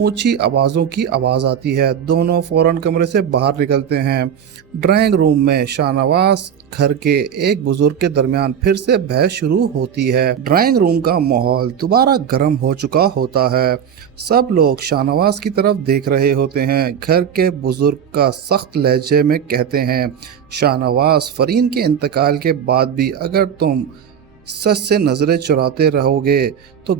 اونچی آوازوں کی آواز آتی ہے۔ دونوں فوراً کمرے سے باہر نکلتے ہیں۔ ڈرائنگ روم میں شاہ نواز گھر کے ایک بزرگ کے درمیان پھر سے بحث شروع ہوتی ہے۔ ڈرائنگ روم کا ماحول دوبارہ گرم ہو چکا ہوتا ہے۔ سب لوگ شاہ نواز کی طرف دیکھ رہے ہوتے ہیں۔ گھر کے بزرگ کا سخت لہجے میں کہتے ہیں، شاہ نواز، فرین کے انتقال کے بعد بھی اگر تم سچ سے نظریں چراتے رہو گے تو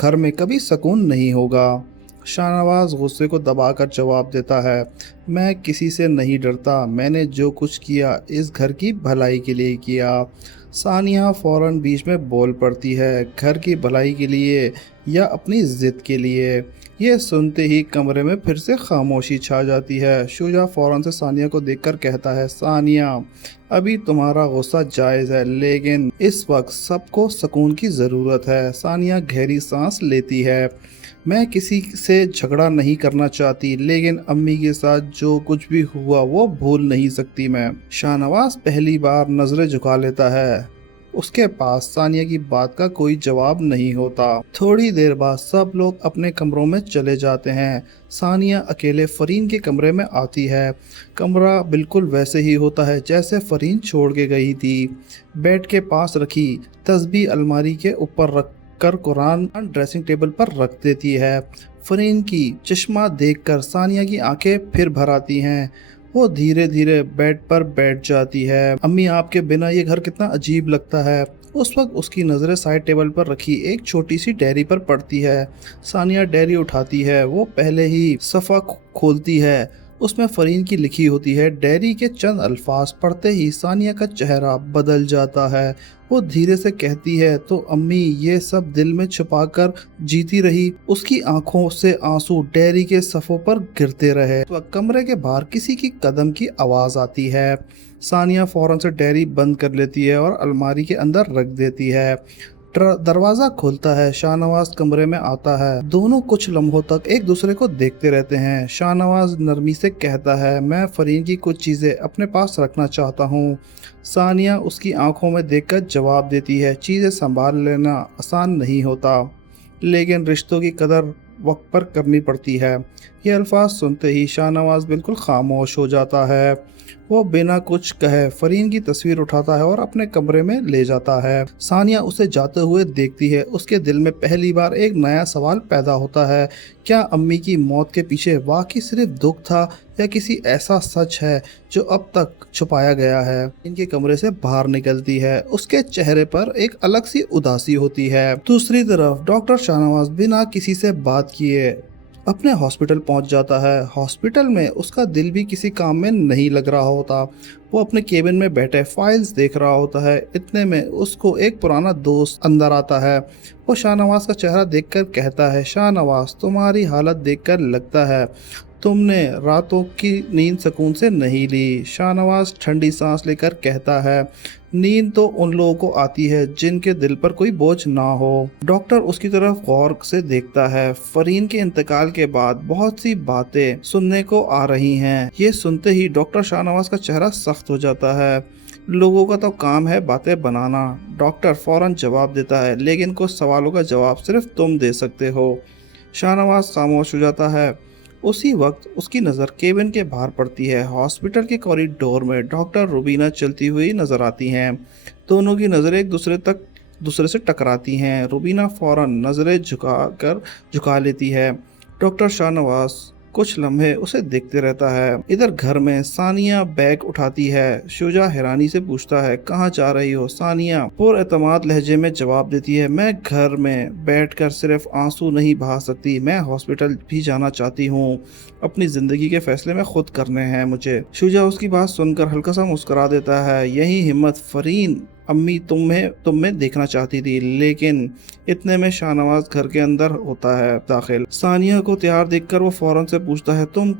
گھر میں کبھی سکون نہیں ہوگا۔ شاہ نواز غصے کو دبا کر جواب دیتا ہے، میں کسی سے نہیں ڈرتا، میں نے جو کچھ کیا اس گھر کی بھلائی کے لیے کیا۔ ثانیہ فوراً بیچ میں بول پڑتی ہے، گھر کی بھلائی کے لیے یا اپنی ضد کے لیے؟ یہ سنتے ہی کمرے میں پھر سے خاموشی چھا جاتی ہے۔ شجاع فوراً سے ثانیہ کو دیکھ کر کہتا ہے، ثانیہ، ابھی تمہارا غصہ جائز ہے لیکن اس وقت سب کو سکون کی ضرورت ہے۔ ثانیہ گہری سانس لیتی ہے، میں کسی سے جھگڑا نہیں کرنا چاہتی لیکن امی کے ساتھ جو کچھ بھی ہوا وہ بھول نہیں سکتی میں۔ شاہ نواز پہلی بار نظریں جھکا لیتا ہے۔ اس کے پاس ثانیہ کی بات کا کوئی جواب نہیں ہوتا۔ تھوڑی دیر بعد سب لوگ اپنے کمروں میں چلے جاتے ہیں۔ ثانیہ اکیلے فرین کے کمرے میں آتی ہے۔ کمرہ بالکل ویسے ہی ہوتا ہے جیسے فرین چھوڑ کے گئی تھی۔ بیڈ کے پاس رکھی تسبیح الماری کے اوپر رکھ کر قرآن ڈریسنگ ٹیبل پر رکھ دیتی ہے۔ فرین کی چشمہ دیکھ کر ثانیہ کی آنکھیں پھر بھر آتی ہیں۔ وہ دھیرے دھیرے بیڈ پر بیٹھ جاتی ہے۔ امی، آپ کے بنا یہ گھر کتنا عجیب لگتا ہے۔ اس وقت اس کی نظریں سائڈ ٹیبل پر رکھی ایک چھوٹی سی ڈائری پر پڑتی ہے۔ ثانیہ ڈائری اٹھاتی ہے۔ وہ پہلے ہی صفحہ کھولتی ہے۔ اس میں فرین کی لکھی ہوتی ہے۔ ڈائری کے چند الفاظ پڑھتے ہی ثانیہ کا چہرہ بدل جاتا ہے۔ وہ دھیرے سے کہتی ہے، تو امی یہ سب دل میں چھپا کر جیتی رہی؟ اس کی آنکھوں سے آنسو ڈائری کے صفحوں پر گرتے رہے۔ اس وقت کمرے کے باہر کسی کی قدم کی آواز آتی ہے۔ ثانیہ فوراً سے ڈائری بند کر لیتی ہے اور الماری کے اندر رکھ دیتی ہے۔ دروازہ کھلتا ہے۔ شاہ نواز کمرے میں آتا ہے۔ دونوں کچھ لمحوں تک ایک دوسرے کو دیکھتے رہتے ہیں۔ شاہ نواز نرمی سے کہتا ہے، میں فرین کی کچھ چیزیں اپنے پاس رکھنا چاہتا ہوں۔ ثانیہ اس کی آنکھوں میں دیکھ کر جواب دیتی ہے، چیزیں سنبھال لینا آسان نہیں ہوتا لیکن رشتوں کی قدر وقت پر کرنی پڑتی ہے۔ یہ الفاظ سنتے ہی شاہ نواز بالکل خاموش ہو جاتا ہے۔ وہ بنا کچھ کہے فرین کی تصویر اٹھاتا ہے اور اپنے کمرے میں لے جاتا ہے۔ ثانیہ اسے جاتے ہوئے دیکھتی ہے۔ اس کے دل میں پہلی بار ایک نیا سوال پیدا ہوتا ہے، کیا امی کی موت کے پیچھے واقعی صرف دکھ تھا یا کسی ایسا سچ ہے جو اب تک چھپایا گیا ہے؟ ان کے کمرے سے باہر نکلتی ہے۔ اس کے چہرے پر ایک الگ سی اداسی ہوتی ہے۔ دوسری طرف ڈاکٹر شاہ نواز بنا کسی سے بات کیے اپنے ہاسپٹل پہنچ جاتا ہے۔ ہاسپٹل میں اس کا دل بھی کسی کام میں نہیں لگ رہا ہوتا۔ وہ اپنے کیبن میں بیٹھے فائلز دیکھ رہا ہوتا ہے۔ اتنے میں اس کو ایک پرانا دوست اندر آتا ہے۔ وہ شاہ نواز کا چہرہ دیکھ کر کہتا ہے، شاہ نواز، تمہاری حالت دیکھ کر لگتا ہے تم نے راتوں کی نیند سکون سے نہیں لی۔ شاہ نواز ٹھنڈی سانس لے کر کہتا ہے، نیند تو ان لوگوں کو آتی ہے جن کے دل پر کوئی بوجھ نہ ہو۔ ڈاکٹر اس کی طرف غور سے دیکھتا ہے۔ فرین کے انتقال کے بعد بہت سی باتیں سننے کو آ رہی ہیں۔ یہ سنتے ہی ڈاکٹر شاہ نواز کا چہرہ سخت ہو جاتا ہے۔ لوگوں کا تو کام ہے باتیں بنانا، ڈاکٹر فوراً جواب دیتا ہے، لیکن کچھ سوالوں کا جواب صرف تم دے سکتے ہو۔ شاہ نواز خاموش ہو جاتا ہے۔ اسی وقت اس کی نظر کیبن کے باہر پڑتی ہے۔ ہاسپٹل کے کوریڈور میں ڈاکٹر روبینہ چلتی ہوئی نظر آتی ہیں۔ دونوں کی نظریں ایک دوسرے سے ٹکراتی ہیں۔ روبینہ فوراً نظریں جھکا لیتی ہے۔ ڈاکٹر شاہ نواز کچھ لمحے اسے دیکھتے رہتا ہے۔ ادھر گھر میں ثانیہ بیگ اٹھاتی ہے۔ شجاع حیرانی سے پوچھتا ہے، کہاں جا رہی ہو؟ ثانیہ پر اعتماد لہجے میں جواب دیتی ہے، میں گھر میں بیٹھ کر صرف آنسو نہیں بہا سکتی، میں ہاسپٹل بھی جانا چاہتی ہوں، اپنی زندگی کے فیصلے میں خود کرنے ہیں مجھے۔ شجاع اس کی بات سن کر ہلکا سا مسکرا دیتا ہے، یہی ہمت فرین امی تم میں دیکھنا چاہتی تھی۔ لیکن اتنے میں شاہ نواز گھر کے اندر ہوتا ہے داخل۔ ثانیہ کو تیار دیکھ کر وہ فوراً سے پوچھتا ہے، تم